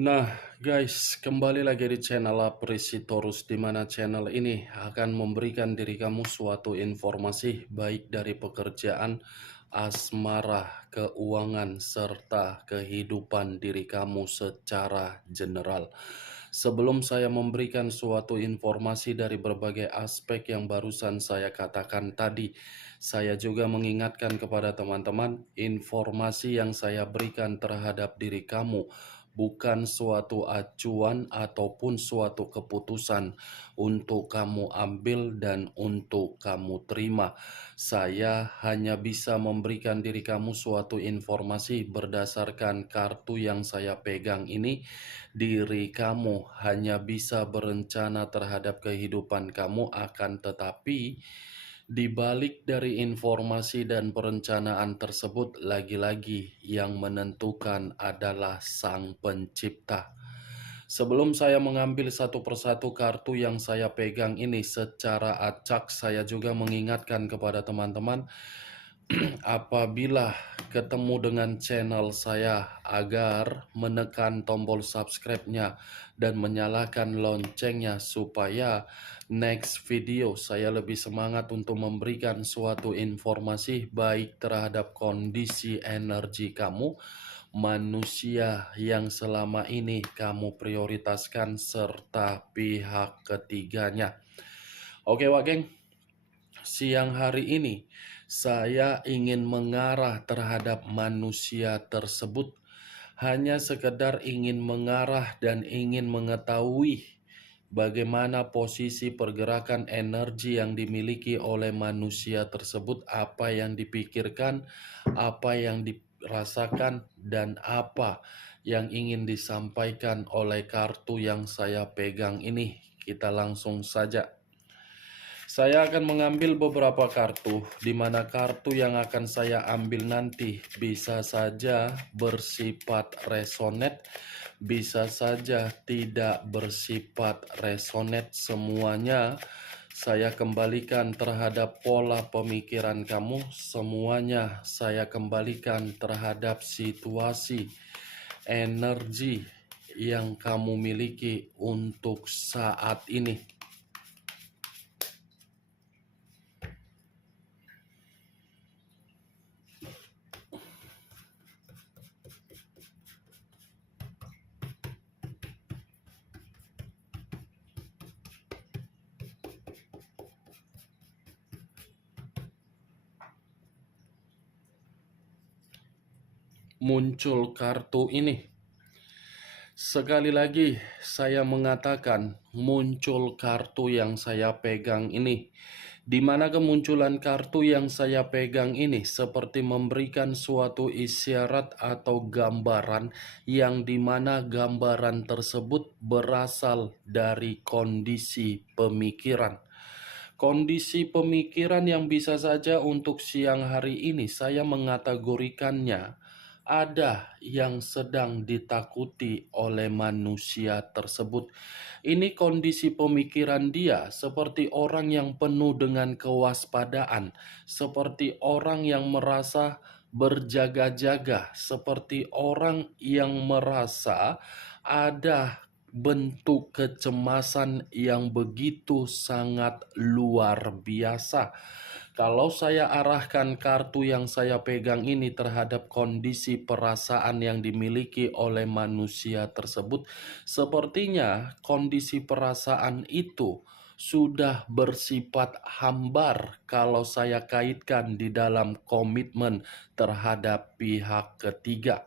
Nah, guys, kembali lagi di channel Apresitorus, di mana channel ini akan memberikan diri kamu suatu informasi baik dari pekerjaan, asmara, keuangan, serta kehidupan diri kamu secara general. Sebelum saya memberikan suatu informasi dari berbagai aspek yang barusan saya katakan tadi, saya juga mengingatkan kepada teman-teman, informasi yang saya berikan terhadap diri kamu bukan suatu acuan ataupun suatu keputusan untuk kamu ambil dan untuk kamu terima. Saya hanya bisa memberikan diri kamu suatu informasi berdasarkan kartu yang saya pegang ini. Diri kamu hanya bisa berencana terhadap kehidupan kamu, akan tetapi di balik dari informasi dan perencanaan tersebut, lagi-lagi yang menentukan adalah Sang Pencipta. Sebelum saya mengambil satu persatu kartu yang saya pegang ini secara acak, saya juga mengingatkan kepada teman-teman, apabila ketemu dengan channel saya, agar menekan tombol subscribe-nya dan menyalakan loncengnya supaya next video saya lebih semangat untuk memberikan suatu informasi baik terhadap kondisi energi kamu, manusia yang selama ini kamu prioritaskan, serta pihak ketiganya. Oke, Wak Geng. Siang hari ini, saya ingin mengarah terhadap manusia tersebut, hanya sekedar ingin mengarah dan ingin mengetahui bagaimana posisi pergerakan energi yang dimiliki oleh manusia tersebut, apa yang dipikirkan, apa yang dirasakan, dan apa yang ingin disampaikan oleh kartu yang saya pegang ini. Kita langsung saja. Saya akan mengambil beberapa kartu, di mana kartu yang akan saya ambil nanti bisa saja bersifat resonate, bisa saja tidak bersifat resonate. Semuanya saya kembalikan terhadap pola pemikiran kamu, semuanya saya kembalikan terhadap situasi, energi yang kamu miliki untuk saat ini. Muncul kartu ini. Sekali lagi saya mengatakan, muncul kartu yang saya pegang ini. Di mana kemunculan kartu yang saya pegang ini seperti memberikan suatu isyarat atau gambaran, yang dimana gambaran tersebut berasal dari kondisi pemikiran. Kondisi pemikiran yang bisa saja untuk siang hari ini saya mengategorikannya ada yang sedang ditakuti oleh manusia tersebut. Ini kondisi pemikiran dia seperti orang yang penuh dengan kewaspadaan, seperti orang yang merasa berjaga-jaga, seperti orang yang merasa ada bentuk kecemasan yang begitu sangat luar biasa. Kalau saya arahkan kartu yang saya pegang ini terhadap kondisi perasaan yang dimiliki oleh manusia tersebut, sepertinya kondisi perasaan itu sudah bersifat hambar kalau saya kaitkan di dalam komitmen terhadap pihak ketiga.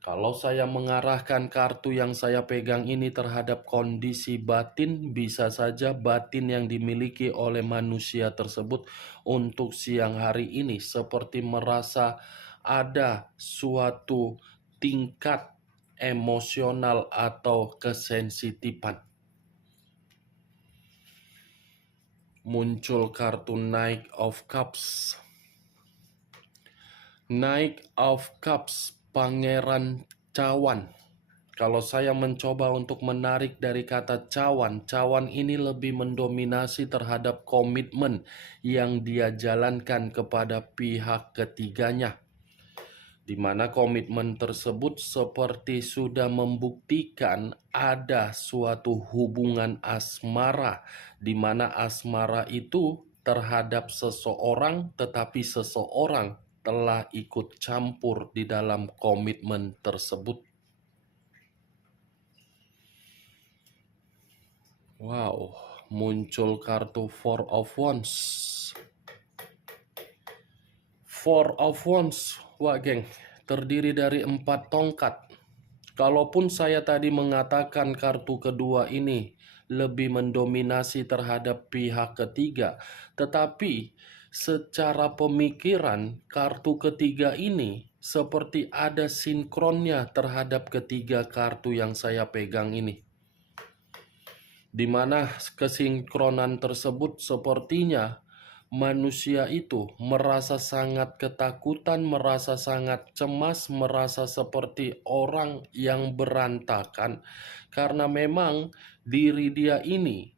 Kalau saya mengarahkan kartu yang saya pegang ini terhadap kondisi batin, bisa saja batin yang dimiliki oleh manusia tersebut untuk siang hari ini seperti merasa ada suatu tingkat emosional atau kesensitifan. Muncul kartu Knight of Cups. Knight of Cups, Pangeran Cawan. Kalau saya mencoba untuk menarik dari kata cawan, cawan ini lebih mendominasi terhadap komitmen yang dia jalankan kepada pihak ketiganya. di mana komitmen tersebut seperti sudah membuktikan ada suatu hubungan asmara, di mana asmara itu terhadap seseorang, tetapi seseorang telah ikut campur di dalam komitmen tersebut. Wow, muncul kartu Four of Wands. Four of Wands, wah geng, terdiri dari 4 tongkat. Kalaupun saya tadi mengatakan kartu kedua ini lebih mendominasi terhadap pihak ketiga, tetapi secara pemikiran kartu ketiga ini seperti ada sinkronnya terhadap ketiga kartu yang saya pegang ini, di mana kesinkronan tersebut sepertinya manusia itu merasa sangat ketakutan, merasa sangat cemas, merasa seperti orang yang berantakan, karena memang diri dia ini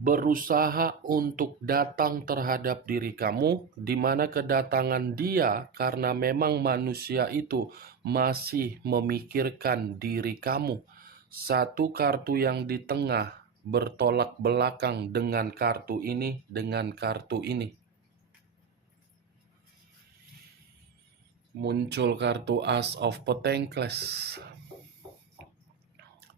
berusaha untuk datang terhadap diri kamu, di mana kedatangan dia karena memang manusia itu masih memikirkan diri kamu. Satu kartu yang di tengah bertolak belakang dengan kartu ini, dengan kartu ini. Muncul kartu Ace of Pentacles,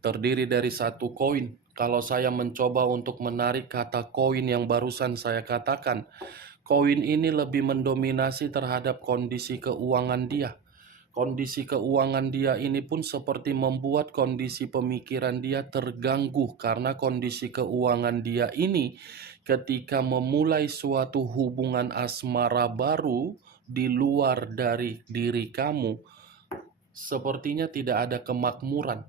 terdiri dari 1 koin. Kalau saya mencoba untuk menarik kata koin yang barusan saya katakan, koin ini lebih mendominasi terhadap kondisi keuangan dia. Kondisi keuangan dia ini pun seperti membuat kondisi pemikiran dia terganggu, karena kondisi keuangan dia ini ketika memulai suatu hubungan asmara baru di luar dari diri kamu, sepertinya tidak ada kemakmuran.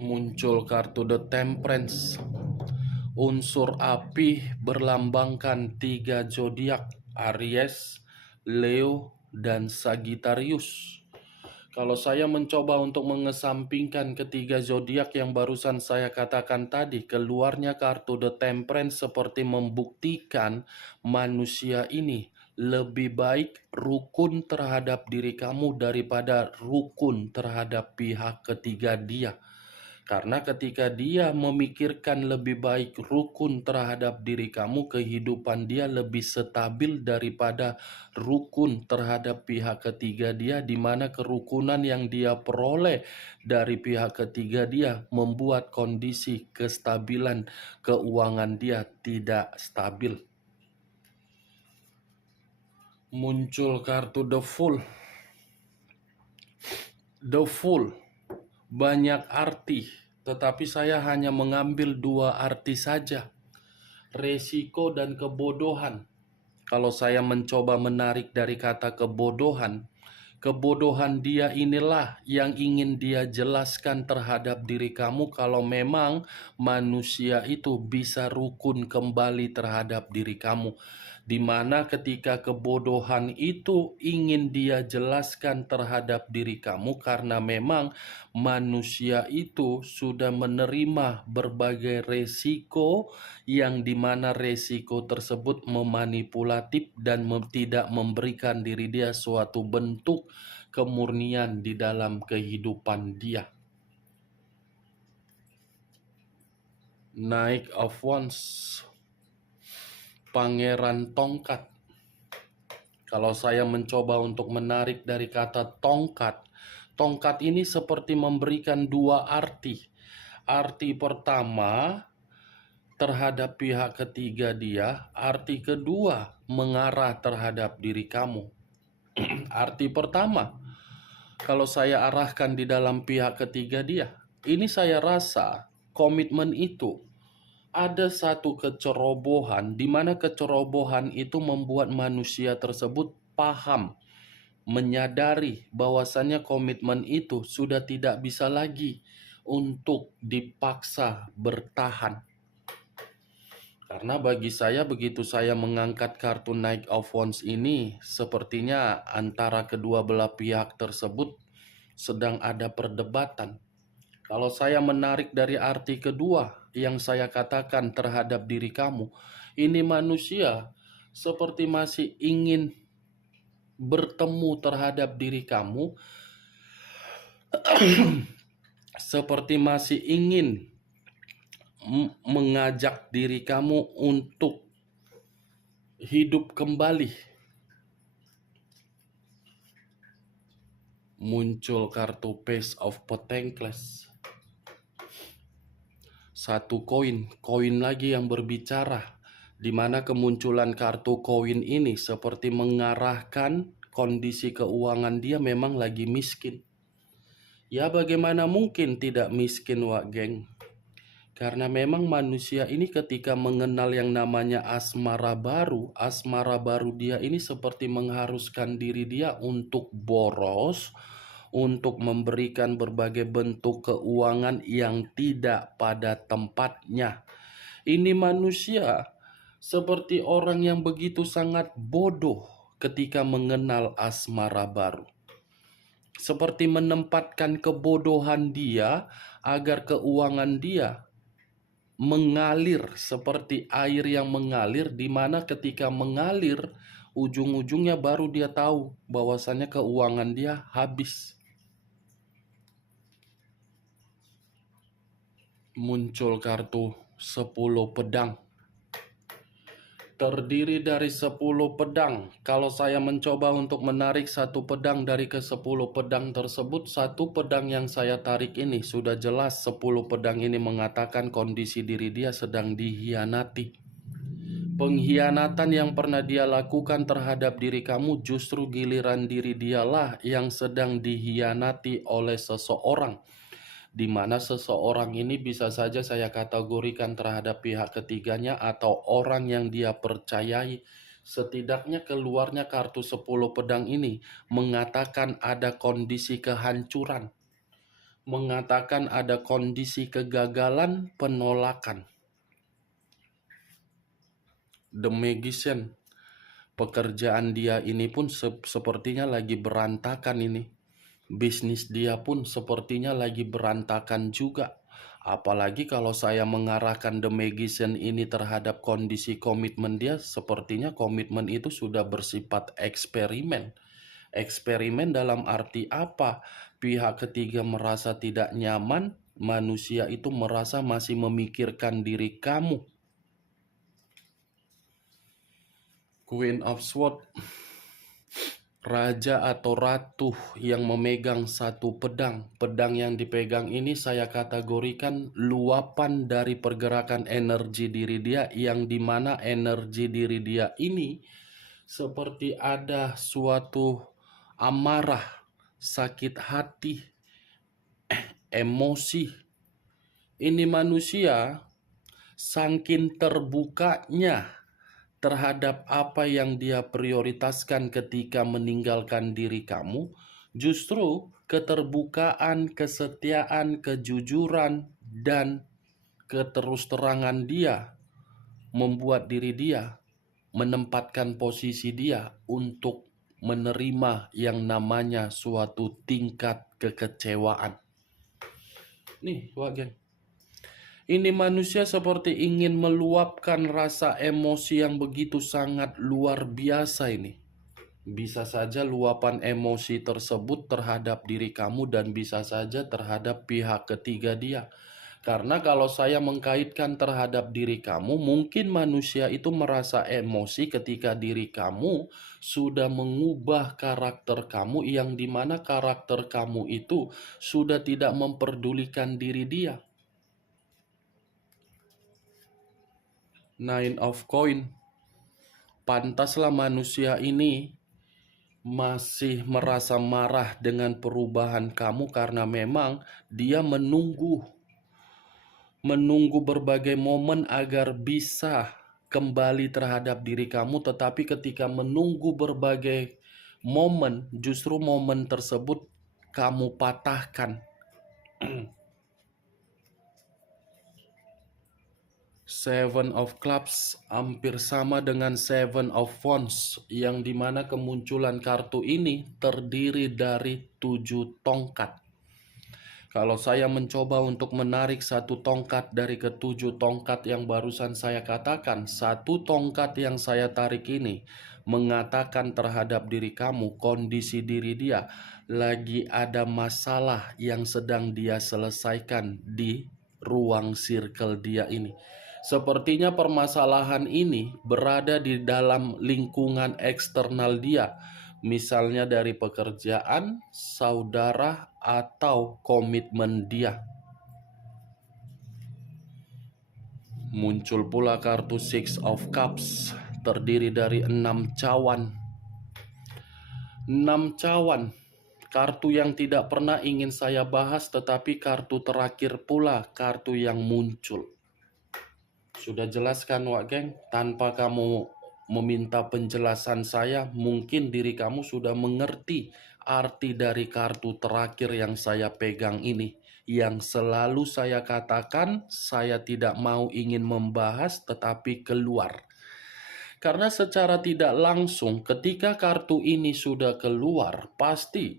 Muncul kartu The Temperance. Unsur api berlambangkan 3 zodiak, Aries, Leo, dan Sagittarius. Kalau saya mencoba untuk mengesampingkan ketiga zodiak yang barusan saya katakan tadi, keluarnya kartu The Temperance seperti membuktikan manusia ini lebih baik rukun terhadap diri kamu daripada rukun terhadap pihak ketiga dia. Karena ketika dia memikirkan lebih baik rukun terhadap diri kamu, kehidupan dia lebih stabil daripada rukun terhadap pihak ketiga dia, di mana kerukunan yang dia peroleh dari pihak ketiga dia membuat kondisi kestabilan keuangan dia tidak stabil. Muncul kartu The Fool. The Fool banyak arti, tetapi saya hanya mengambil 2 arti saja, resiko dan kebodohan. Kalau saya mencoba menarik dari kata kebodohan, kebodohan dia inilah yang ingin dia jelaskan terhadap diri kamu, kalau memang manusia itu bisa rukun kembali terhadap diri kamu. Di mana ketika kebodohan itu ingin dia jelaskan terhadap diri kamu, karena memang manusia itu sudah menerima berbagai resiko, yang dimana resiko tersebut memanipulatif dan tidak memberikan diri dia suatu bentuk kemurnian di dalam kehidupan dia. Knight of Wands, Pangeran Tongkat. Kalau saya mencoba untuk menarik dari kata tongkat, tongkat ini seperti memberikan 2 arti. Arti pertama terhadap pihak ketiga dia, arti kedua mengarah terhadap diri kamu. Arti pertama, kalau saya arahkan di dalam pihak ketiga dia, ini saya rasa komitmen itu ada satu kecerobohan, di mana kecerobohan itu membuat manusia tersebut paham, menyadari bahwasannya komitmen itu sudah tidak bisa lagi untuk dipaksa bertahan. Karena bagi saya, begitu saya mengangkat kartu Knight of Wands ini, sepertinya antara kedua belah pihak tersebut sedang ada perdebatan. Kalau saya menarik dari arti kedua yang saya katakan terhadap diri kamu, ini manusia seperti masih ingin bertemu terhadap diri kamu, seperti masih ingin mengajak diri kamu untuk hidup kembali. Muncul kartu Page of Pentacles. Satu koin lagi yang berbicara, di mana kemunculan kartu koin ini seperti mengarahkan kondisi keuangan dia memang lagi miskin. Ya bagaimana mungkin tidak miskin, Wak Geng? Karena memang manusia ini ketika mengenal yang namanya asmara baru dia ini seperti mengharuskan diri dia untuk boros, untuk memberikan berbagai bentuk keuangan yang tidak pada tempatnya. Ini manusia seperti orang yang begitu sangat bodoh ketika mengenal asmara baru. Seperti menempatkan kebodohan dia agar keuangan dia mengalir seperti air yang mengalir, di mana ketika mengalir ujung-ujungnya baru dia tahu bahwasannya keuangan dia habis. Muncul kartu 10 pedang. Terdiri dari 10 pedang. Kalau saya mencoba untuk menarik satu pedang dari ke-10 pedang tersebut, satu pedang yang saya tarik ini sudah jelas 10 pedang ini mengatakan kondisi diri dia sedang dihianati. Pengkhianatan yang pernah dia lakukan terhadap diri kamu, justru giliran diri dialah yang sedang dihianati oleh seseorang, di mana seseorang ini bisa saja saya kategorikan terhadap pihak ketiganya atau orang yang dia percayai. Setidaknya keluarnya kartu 10 pedang ini mengatakan ada kondisi kehancuran, mengatakan ada kondisi kegagalan, penolakan. The Magician, pekerjaan dia ini pun sepertinya lagi berantakan ini. Bisnis dia pun sepertinya lagi berantakan juga. Apalagi kalau saya mengarahkan The Magician ini terhadap kondisi komitmen dia, sepertinya komitmen itu sudah bersifat eksperimen. Eksperimen dalam arti apa? Pihak ketiga merasa tidak nyaman, manusia itu merasa masih memikirkan diri kamu. Queen of Swords, raja atau ratu yang memegang satu pedang. Pedang yang dipegang ini saya kategorikan luapan dari pergerakan energi diri dia, yang dimana energi diri dia ini seperti ada suatu amarah, sakit hati, emosi. Ini manusia saking terbukanya terhadap apa yang dia prioritaskan ketika meninggalkan diri kamu, justru keterbukaan, kesetiaan, kejujuran, dan keterus-terangan dia membuat diri dia menempatkan posisi dia untuk menerima yang namanya suatu tingkat kekecewaan. Nih, Wak Geng. Ini manusia seperti ingin meluapkan rasa emosi yang begitu sangat luar biasa ini. Bisa saja luapan emosi tersebut terhadap diri kamu dan bisa saja terhadap pihak ketiga dia. Karena kalau saya mengkaitkan terhadap diri kamu, mungkin manusia itu merasa emosi ketika diri kamu sudah mengubah karakter kamu, yang dimana karakter kamu itu sudah tidak memperdulikan diri dia. Nine of Coin. Pantaslah manusia ini masih merasa marah dengan perubahan kamu karena memang dia menunggu berbagai momen agar bisa kembali terhadap diri kamu, tetapi ketika menunggu berbagai momen, justru momen tersebut kamu patahkan. Seven of Clubs hampir sama dengan Seven of Wands, yang dimana kemunculan kartu ini terdiri dari 7 tongkat. Kalau saya mencoba untuk menarik satu tongkat dari ketujuh tongkat yang barusan saya katakan, satu tongkat yang saya tarik ini mengatakan terhadap diri kamu, kondisi diri dia lagi ada masalah yang sedang dia selesaikan di ruang circle dia ini. Sepertinya permasalahan ini berada di dalam lingkungan eksternal dia, misalnya dari pekerjaan, saudara, atau komitmen dia. Muncul pula kartu Six of Cups, terdiri dari 6 cawan. 6 cawan, kartu yang tidak pernah ingin saya bahas, tetapi kartu terakhir pula kartu yang muncul. Sudah jelaskan Wak Geng, tanpa kamu meminta penjelasan saya, mungkin diri kamu sudah mengerti arti dari kartu terakhir yang saya pegang ini. Yang selalu saya katakan, saya tidak mau ingin membahas tetapi keluar. Karena secara tidak langsung ketika kartu ini sudah keluar, pasti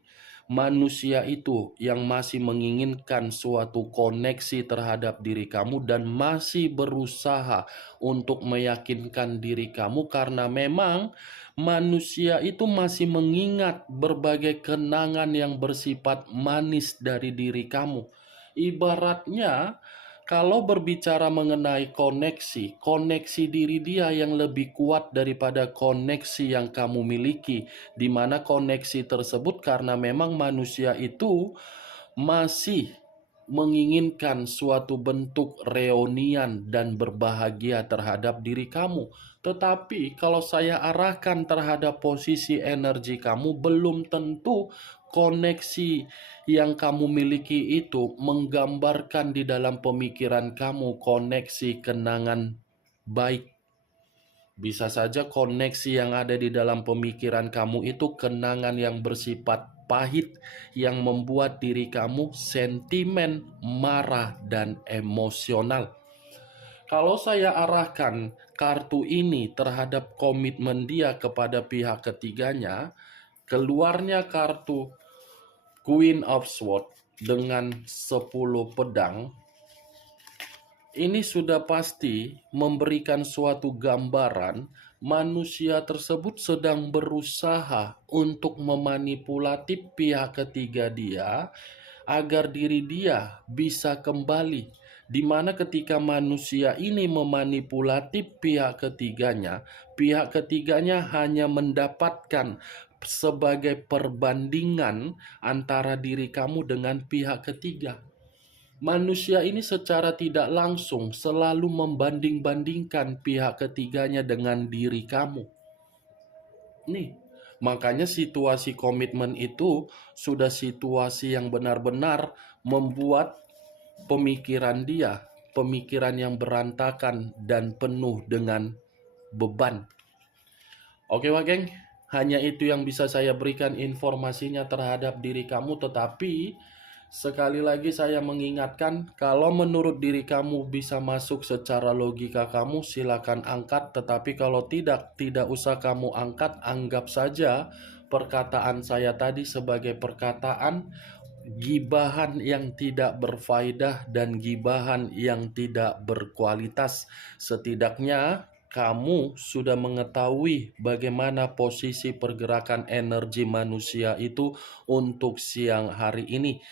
manusia itu yang masih menginginkan suatu koneksi terhadap diri kamu dan masih berusaha untuk meyakinkan diri kamu, karena memang manusia itu masih mengingat berbagai kenangan yang bersifat manis dari diri kamu. Ibaratnya kalau berbicara mengenai koneksi, koneksi diri dia yang lebih kuat daripada koneksi yang kamu miliki, di mana koneksi tersebut karena memang manusia itu masih menginginkan suatu bentuk reunian dan berbahagia terhadap diri kamu. Tetapi kalau saya arahkan terhadap posisi energi kamu, belum tentu koneksi yang kamu miliki itu menggambarkan di dalam pemikiran kamu koneksi kenangan baik. Bisa saja koneksi yang ada di dalam pemikiran kamu itu kenangan yang bersifat pahit, yang membuat diri kamu sentimen, marah, dan emosional. Kalau saya arahkan kartu ini terhadap komitmen dia kepada pihak ketiganya, keluarnya kartu Queen of Swords dengan 10 pedang, ini sudah pasti memberikan suatu gambaran manusia tersebut sedang berusaha untuk memanipulatif pihak ketiga dia agar diri dia bisa kembali. Di mana ketika manusia ini memanipulatif pihak ketiganya hanya mendapatkan sebagai perbandingan antara diri kamu dengan pihak ketiga. Manusia ini secara tidak langsung selalu membanding-bandingkan pihak ketiganya dengan diri kamu. Nih, makanya situasi komitmen itu sudah situasi yang benar-benar membuat pemikiran yang berantakan dan penuh dengan beban. Oke, Wak Geng, hanya itu yang bisa saya berikan informasinya terhadap diri kamu, tetapi sekali lagi saya mengingatkan, kalau menurut diri kamu bisa masuk secara logika kamu, silakan angkat. Tetapi kalau tidak usah kamu angkat. Anggap saja perkataan saya tadi sebagai perkataan gibahan yang tidak berfaedah dan gibahan yang tidak berkualitas. Setidaknya kamu sudah mengetahui bagaimana posisi pergerakan energi manusia itu untuk siang hari ini.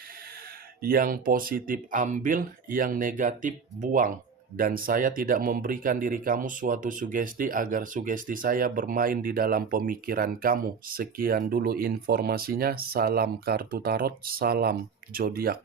Yang positif ambil, yang negatif buang. Dan saya tidak memberikan diri kamu suatu sugesti agar sugesti saya bermain di dalam pemikiran kamu. Sekian dulu informasinya. Salam kartu tarot, salam zodiak.